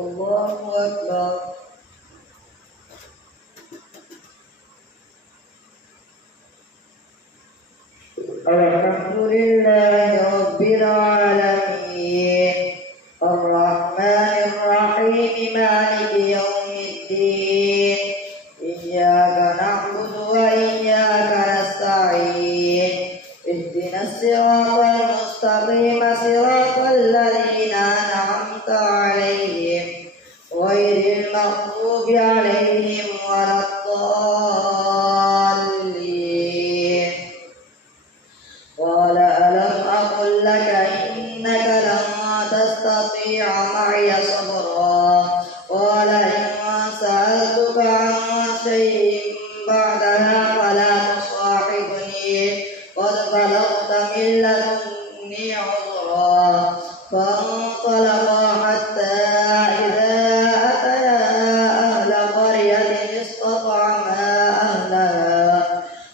الله أكبر. الحمد لله رب العالمين الرحمن الرحيم مالك يوم الدين إياك نعبد وإياك نستعين اهدنا الصراط المستقيم صراط الذين أنعمت عليهم غير المغضوب عليهم ولا الضالين. قال ألم أقل لك إنك لن تستطيع معي صبرا قال إن سألتك عن شيء بعدها فلا تصاحبني قد بلغت من لدني عذرا. فانطلقا حتى إذا أتيا أهل قرية استطعما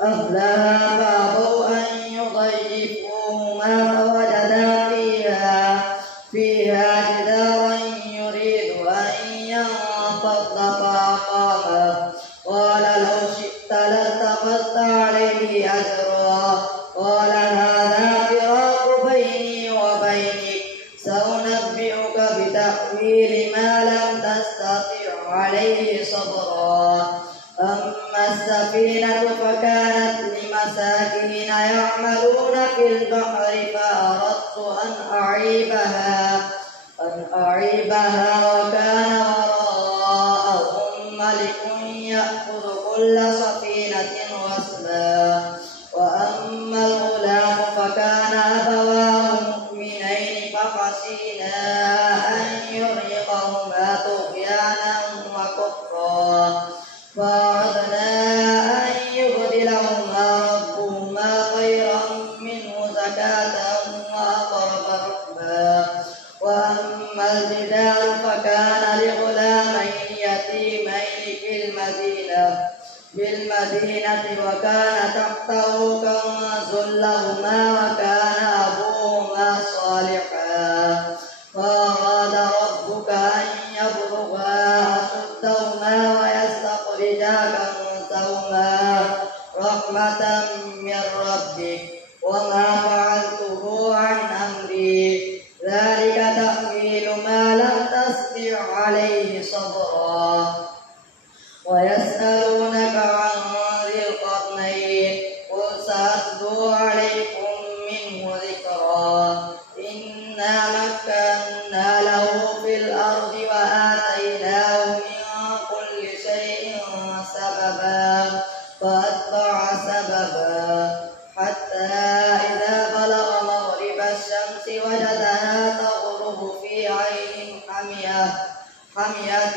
أهلها فأبوا أن يضيفوهما فوجدا فيها جدارا يريد أن ينقض فأقامه قال لو شئت لاتخذت عليه أجرا. قال هذا فراق بيني وبينك سأنبئك بتأويل ما لم تستطع عليه صبرا. أما السفينة فكانت لمساكين يعملون في البحر فأردت أن أعيبها وكان وراءهم ملك يأخذ كل سفينة غصبا. وأما الغلام فكان أبواه مؤمنين فخشينا أن يرهقهما طغيانا وكفرا فأردنا أن يبدلهما ربهما خيرا منه زكاة وأقرب رحما. وأما الجدار فكان لغلامين يتيمين في المدينة وكان تحته كنز لهما وكان أبوهما صالحا. فأراد ربك أن يبلغا أشدهما ويستخرجا كنزهما رحمة من ربك وما فعلته عن أمري ذلك تأويل ما لم تستطع عليه صبرا. ويسألونك عن ذي القرنين قل سأتلو عليكم منه ذكرا. إنا مكنا له في الأرض وآتيناه من كل شيء سببا فأتبع سببا حتى إذا بلغ مغرب الشمس وجدها تغرب في عين حمية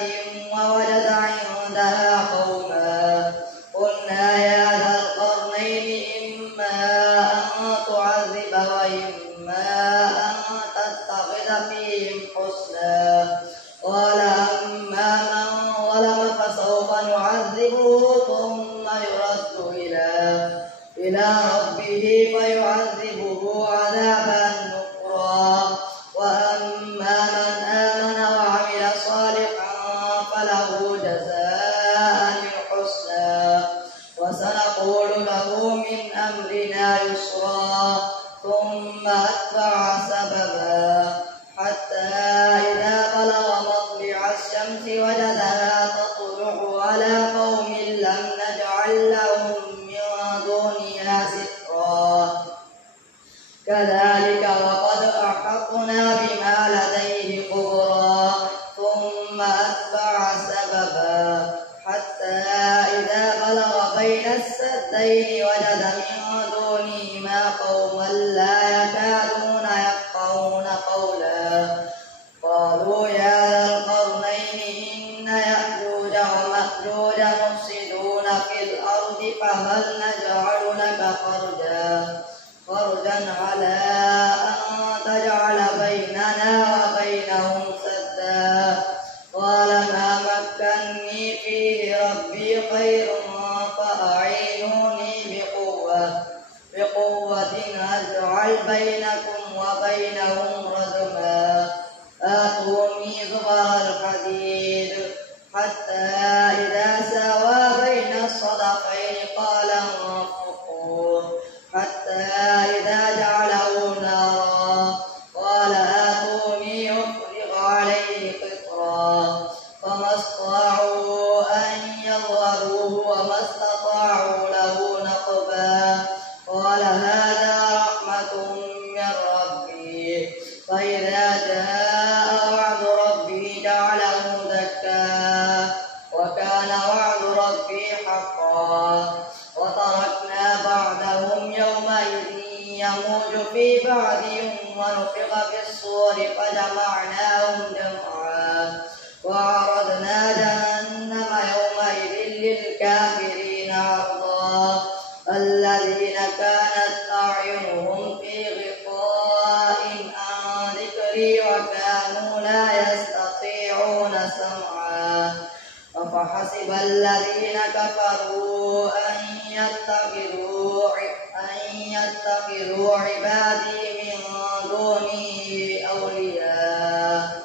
ووجد عندها قوما. قلنا يا ذا القرنين إما أن تعذب وإما أن تتخذ فيهم حسنا. قال أما من ظلم فسوف نعذبه ثم يرد إلى ربه فيعذبه عذابا نكرا. وأما من آمن وعمل صالحا فله جزاء الحسنى وسنقول له من أمرنا يسرا. ثم أتبع سببا حتى إذا بلغ مطلع الشمس وجدها تطلع على قوم لم نجعل لهم من دونها سترا. كذلك وقد أحطنا بما لديه فجمعناهم جمعا وعرضنا جهنم يومئذ للكافرين عرضا الذين كانت أعينهم في غطاء عن ذكري وكانوا لا يستطيعون سمعا أفحسب الذين كفروا أن يتخذوا عبادي من دوني أولياء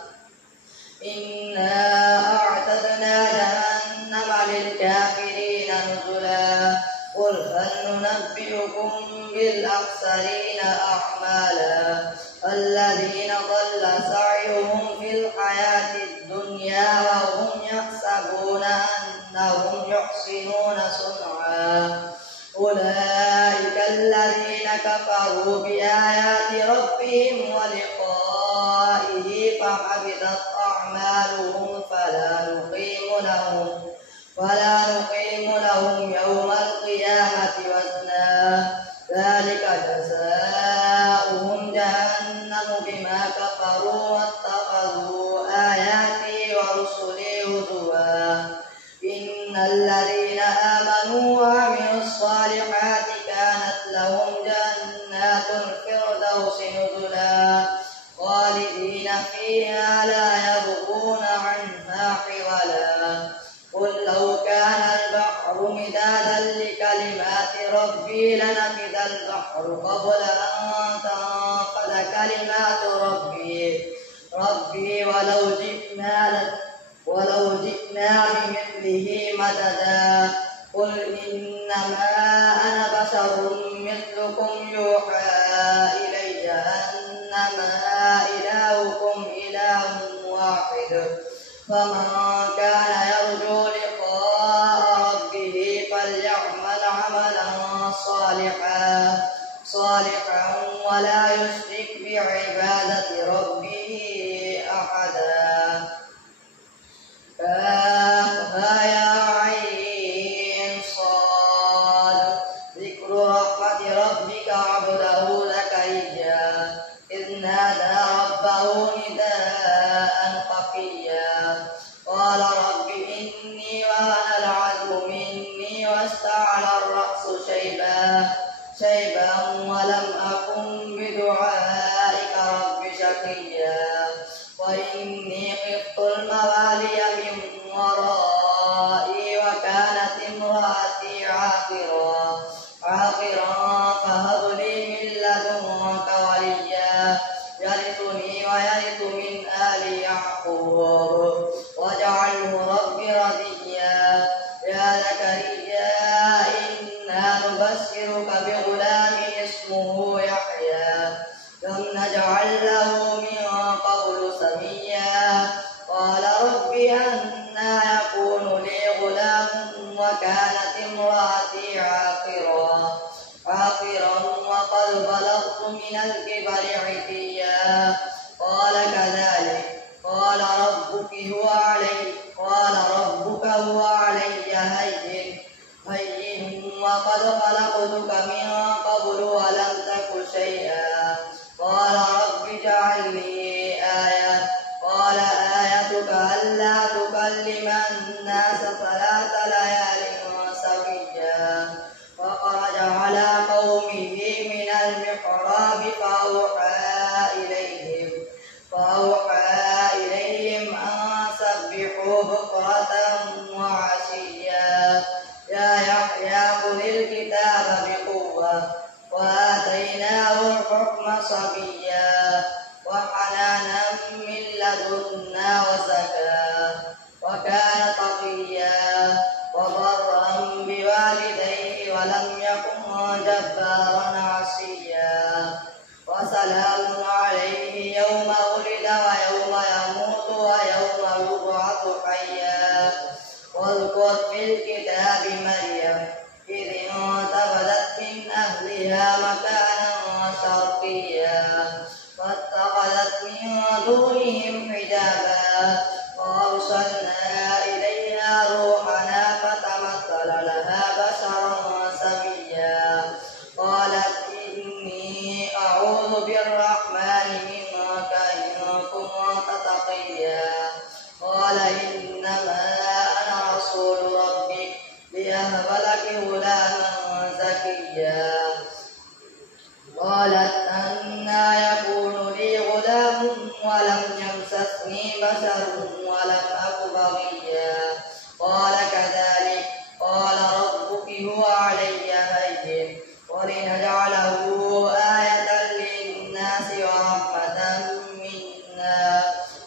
إنا أعتدنا جهنم للكافرين نزلا قل هل ننبئكم بالأخسرين أعمالا الذين ضل سعيهم في الحياة الدنيا وهم يحسبون أنهم يحسنون صنعا أولئك الذين كفروا بآيات ربهم ولقائه فحبطت أعمالهم فلا نقيم لهم يوم القيامة وزنا ذلك جزاؤهم جهنم بما كفروا واتخذوا آياتي ورسلي هزوا إن الذين آمنوا وعملوا الصالحات كانت لهم جنات الفردوس نزلا خالدين فيها لا يبغون عنها حولا قل لو كان البحر مدادا لكلمات ربي لنفد البحر قبل أن تنفد كلمات ربي ولو جئنا بمثله مددا قل إنما أنا بشر مثلكم يوحى إلي أنما إلهكم إله واحد فمن كان يرجو لقاء ربه فليعمل عملا صالحا ولا يشرك بعبادة ربه أحدا كافها يا عين صاد ذكر رحمة ربك عبده زكريا إذ نادى ربه نداء خفيا قال رب إني وهن العظم مني واشتعل الرأس شيبا ولم أكن بدعائك رب شقيا وإني خفت الموالي من ورائي وكانت امرأتي عاقرا فهب لي من لدنك وليا يرثني ويرث من آل يعقوب واجعله رب رضيا يا زكريا إنا نبشرك بغلام اسمه يحيى لم نجعل له من قبل سميا قال رب أنى يكون لي غلام وكانت امرأتي عاقرا وقد بلغت من الكبر عتيا قال كذلك قال ربك هو علي هين وقد خلقتك من قبل ولم تك شيئا قال رب اجعل لي آية قال آيتك ألا تكلم الناس 3 ليال سويا فخرج على قومه من المحراب فأوحى إليهم أن سبحوا بكرة وعشيا يا يحيى خذ الكتاب بقوة وآتيناه الحكم صبيا وحنانا من لدنا وزكاة وكان تقيا وبرا بوالديه ولم يكن جبارا عصيا وسلام عليه يوم ولد ويوم يموت ويوم يبعث حيا واذكر في الكتاب مريم إذ انتبذت من أهلها مكانا شرقيا فاتخذت من دونهم حجابا وأرسلنا إليها روحنا فتمثل لها بشرا سويا قالت إني أعوذ بالرحمن منك إن كنت مسسني بشر ولم أك بغيا قال كذلك قال ربك هو علي هين ولنجعله آية للناس ورحمة منا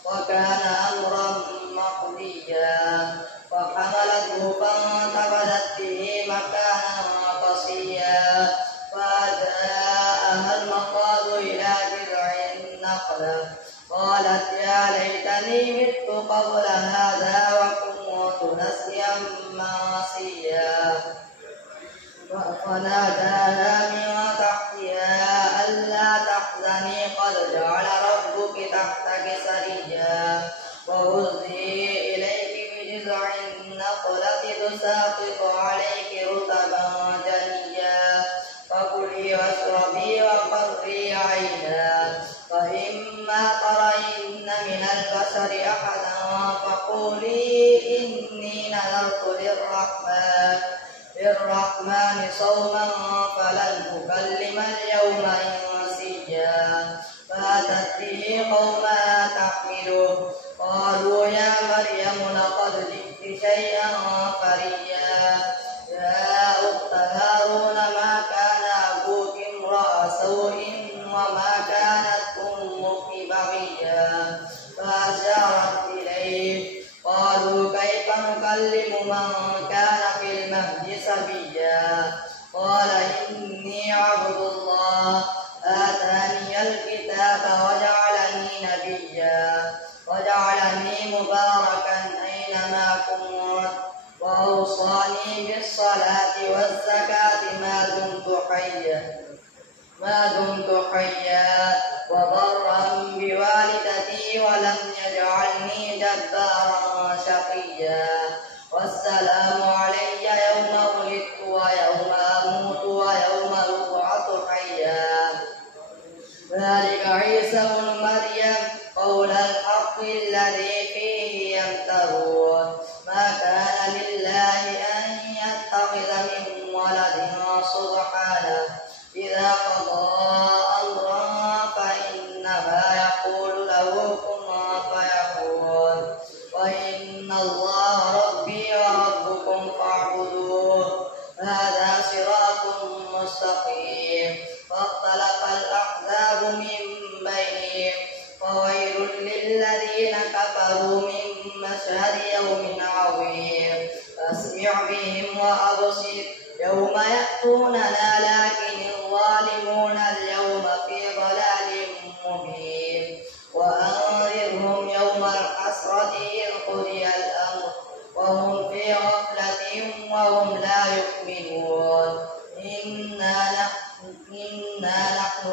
وكان أمرا مقضيا فحملته فانتبذت به مكانا قصيا فجاءها المخاض إلى جذع النخلة قالت يا ليتني مت قبل هذا وكنت نسيا منسيا فناداها من تحتها ألا تحزني قد جعل ربك تحتك سريا وهزي إليك بجذع النخلة تساقط عليك رطبا جنيا فكلي واشربي وقري عينا فإما ترين من البشر أحدا فقولي إني نذرت للرحمن صوما فلن أكلم اليوم إنسيا فأتت به قومها تحمله قالوا يا مريم لقد جئت شيئا فريا يا أخت هارون ما كان أبوك امرأ سوء وما كانت أمك بغيا فأشارت إليه قالوا كيف نكلم من كان في المهد سبيا قال إني عبد الله آتاني الكتاب وجعلني نبيا وجعلني مباركا أينما كنت وأوصاني بالصلاة والزكاة ما دمت حيا وبرا بوالدتي ولم يجعلني جبارا شقيا والسلام علي يوم ولدت ويوم أموت ويوم أبعث حيا ذلك عيسى ابن مريم قول الحق الذي فيه يمترون ما كان لله أن يتخذ من ولد سبحانه إذا قضى أمرا فإنما يقول له كن فيكون وإن الله ربي وربكم فاعبدوه هذا صراط مستقيم فاختلف الأحزاب من بينهم فويل للذين كفروا من مشهد يوم عظيم أسمع بهم وأبصر يوم يأتوننا لكن الظالمون اليوم في ضلال مبين وأنذرهم يوم الحسرة إذ قضي الأمر وهم في غفلة وهم لا يؤمنون إنا نحن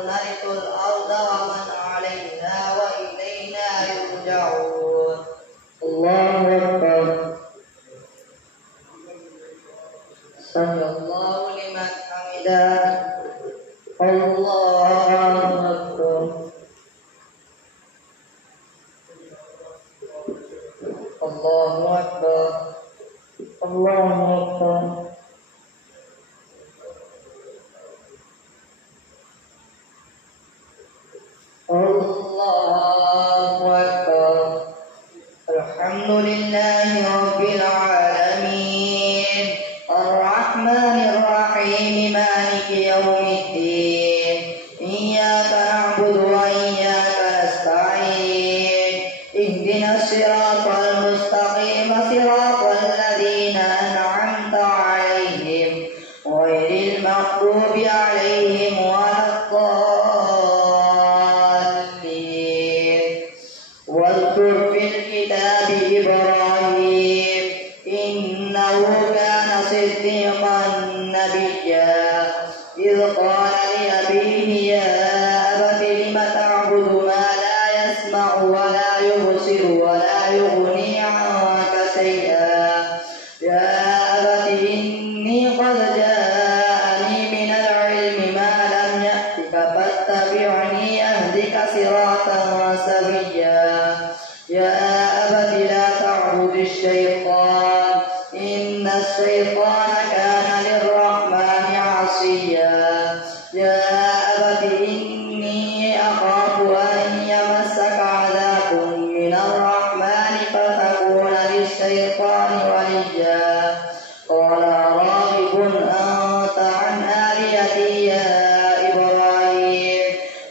نرث الأرض ومن عليها وإلينا يرجعون الله أكبر سمع الله لمن حمده الله أكبر الله أكبر الله أكبر الله أكبر الحمد لله رب العالمين الرحمن الرحيم مالك يوم الدين إياك نعبد وإياك نستعين اهدنا الصراط المستقيم صراط الذين أنعمت عليهم غير المغضوب عليهم ولا الضالين واذكر في الكتاب إبراهيم إنه كان صديقا نبيا إذ قال لأبيه يا أبت لم تعبد ما لا يسمع ولا يبصر ولا يغني عنك شيئا يا أبت إني قد جاءني من العلم ما لم يأتك فاتبعني أهدك صراطا سويا يا أبت لا تعبد الشيطان إن الشيطان كان للرحمن عصيا يا أبت إني أخاف أن يمسك عذاب من الشيطان وليا قال راغب أنت عن آلهتي يا إبراهيم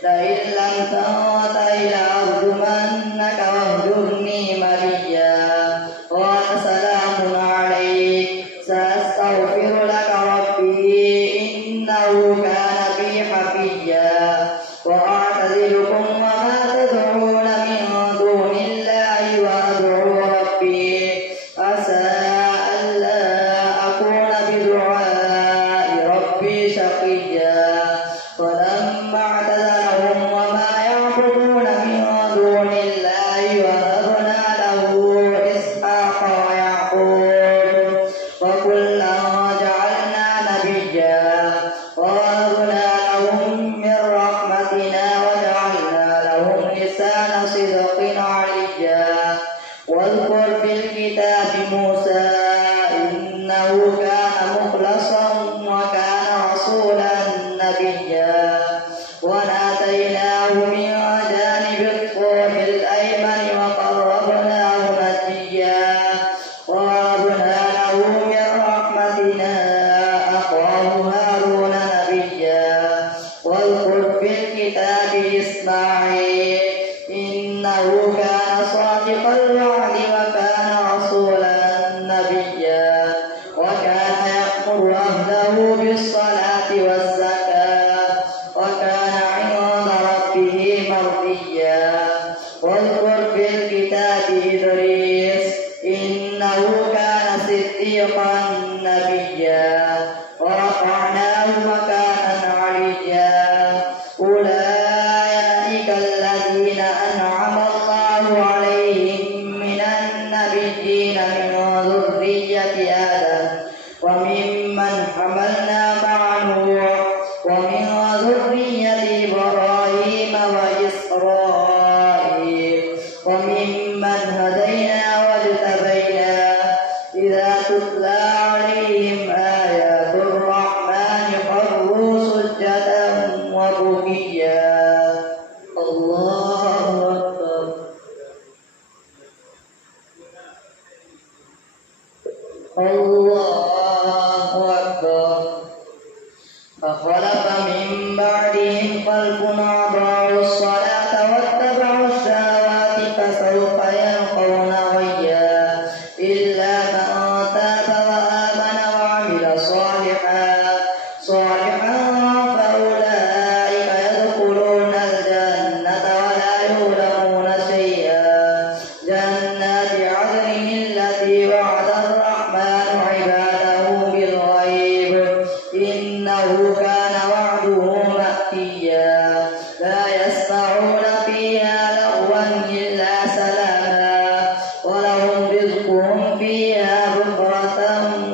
لئن لم تنته لأرجمنك واهجرني مليا قال سلام عليك سأستغفر لك ربي إنه كان بي حفيا وأعتزلكم وما تدعون من دون الله وأدعو ربي عسى ألا أكون بدعاء ربي شقيا فلما اعتزلهم وما يعبدون من دون الله وهبنا له إسحاق ويعقوب وكلا جعلنا نبيا ووهبنا لهم من رحمتنا وجعلنا لهم لسان صدق عليا واذكر في الكتاب موسى إنه كان مخلصا وكان رسولا نبيا وناديناه من جانب الطور الأيمن وقربناه نجيا ووهبنا له من رحمتنا أخاه هارون نبيا واذكر في الكتاب إسماعيل إنه كان صادق الوعد وكان رسولا نبيا وكان يأمر أهله بالصلاة والزكاة وكان عند ربه مرضيا واذكر في الكتاب إدريس إنه كان صديقا نبيا ورفعناه مكانا عليا أولئك الذين أنعم الله عليهم من النبيين من ذرية آدم وممن حملنا مع نوح ومن ذرية إبراهيم وإسرائيل وممن هدينا واجتبينا إذا تتلى عليهم آيات الرحمن خروا سجدا وبكيا الله أكبر الله أكبر فخلف من بعدهم خلف أضاعوا الصلاة واتبعوا الشهوات فسوف يلقون غيا إلا من تاب وآمن وعمل صالحا فأولئك يدخلون الجنة ولا يظلمون شيئا جنات عدن التي وعد الرحمن عباده بالغيب إنه كان وعده مأتيا لا يسمعون فيها لغوا إلا سلاما ولهم رزقهم فيها بكرة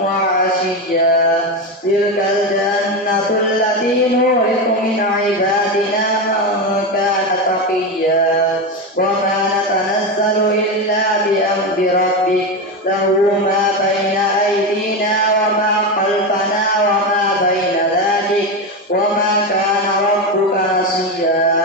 وعشيا تلك الجنة التي نورث من عبادنا من كان تقيا وما نتنزل إلا بأمر ربك له ما بين أيدينا وما خلفنا وما بين ذلك وما كان ربك نسيا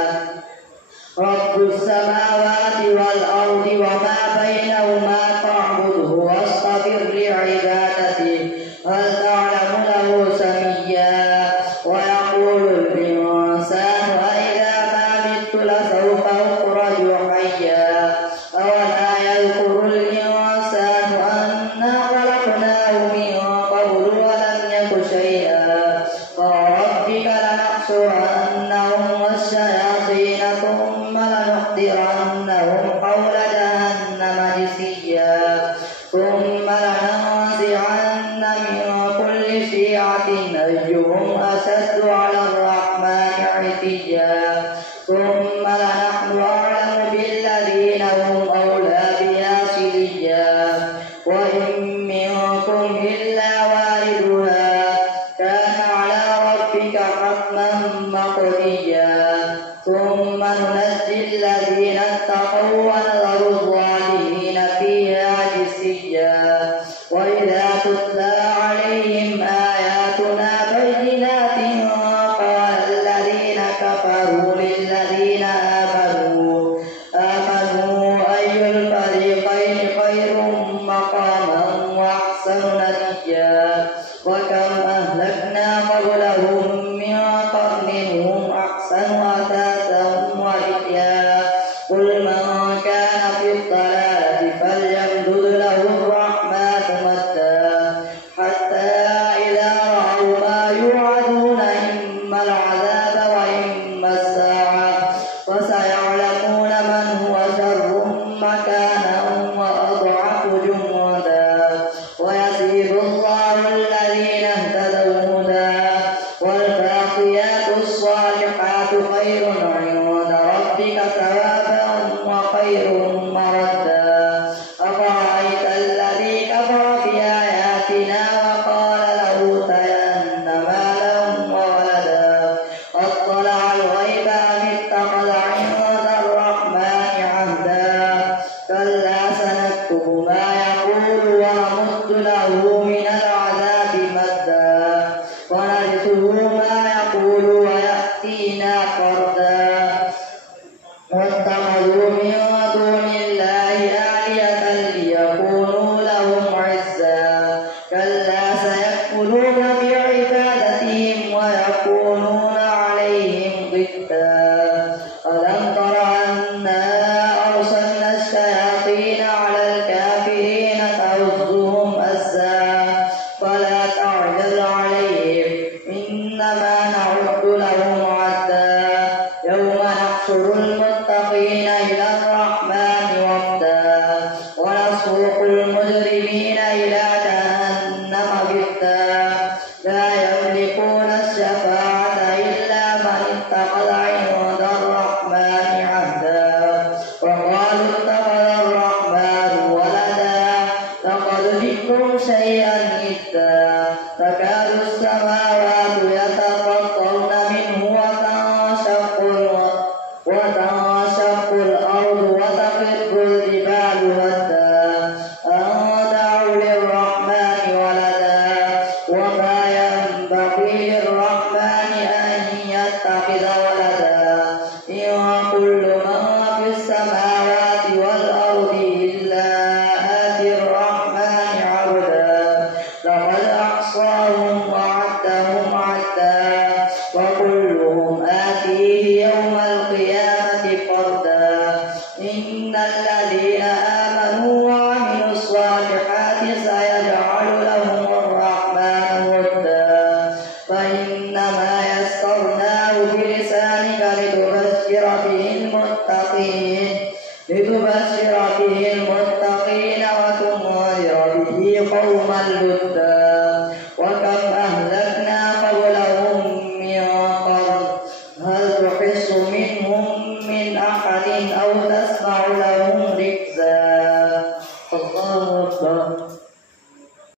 رب السماوات والأرض وما بينهما فاعبده واصطبر لعبادته هل تعلم له سميا ويقول الإنسان أإذا ما مت لسوف أخرج حيا أولا يذكر الإنسان أنا خلقناه من قبل ولم يك شيئا فربك لنحشرنهم والشياطين ثم لنحضرنهم حول جهنم مكانا وأضعف جندا ويزيد الله الذين اهتدوا هدى والباقيات الصالحات خير عند ربك ثوابا وخير مردا أفرأيت الذي كفر بآياتنا وقال لأوتين مالا وولدا أطلع الغيب أم اتخذ عند الرحمن عهدا كلا سنكتب ما يقول ونمد له من العذاب مدا ونرثه ما يقول ويأتينا فردا واتخذوا من دون الله آلهة ليكونوا لهم عزا كلا سيكفرون بعبادتهم ويكونون عليهم ضدا ألم تر أنا أرسلنا الشياطين على الكافرين تؤزهم أزا فلا تعجل عليهم إنما نعد لهم عدا يوم نحشر المتقين إلى الرحمن وفدا ونسوق المجرمين إلى جهنم ودا لا يملكون الشفاعة إلا من اتخذ عند الرحمن عهدا وقالوا اتخذ الرحمن ولدا لقد جئتم شيئا إدا تكاد السماوات يتفطرن منه وتنشق الأرض وتخر الجبال هدا أن دعوا للرحمن ولدا وما ينبغي للرحمن أن يتخذ ولدا إن كل من في السماوات والأرض إلا آتي الرحمن عبدا لقد أحصاهم وعدهم عدا وكلهم آتيه يوم القيامة فردا إن الذين آمنوا وعملوا الصالحات سيجعل لهم الرحمن ودا فإنما يسرناه بلسانك لتبشر به المتقين وتنذر به قوما لدا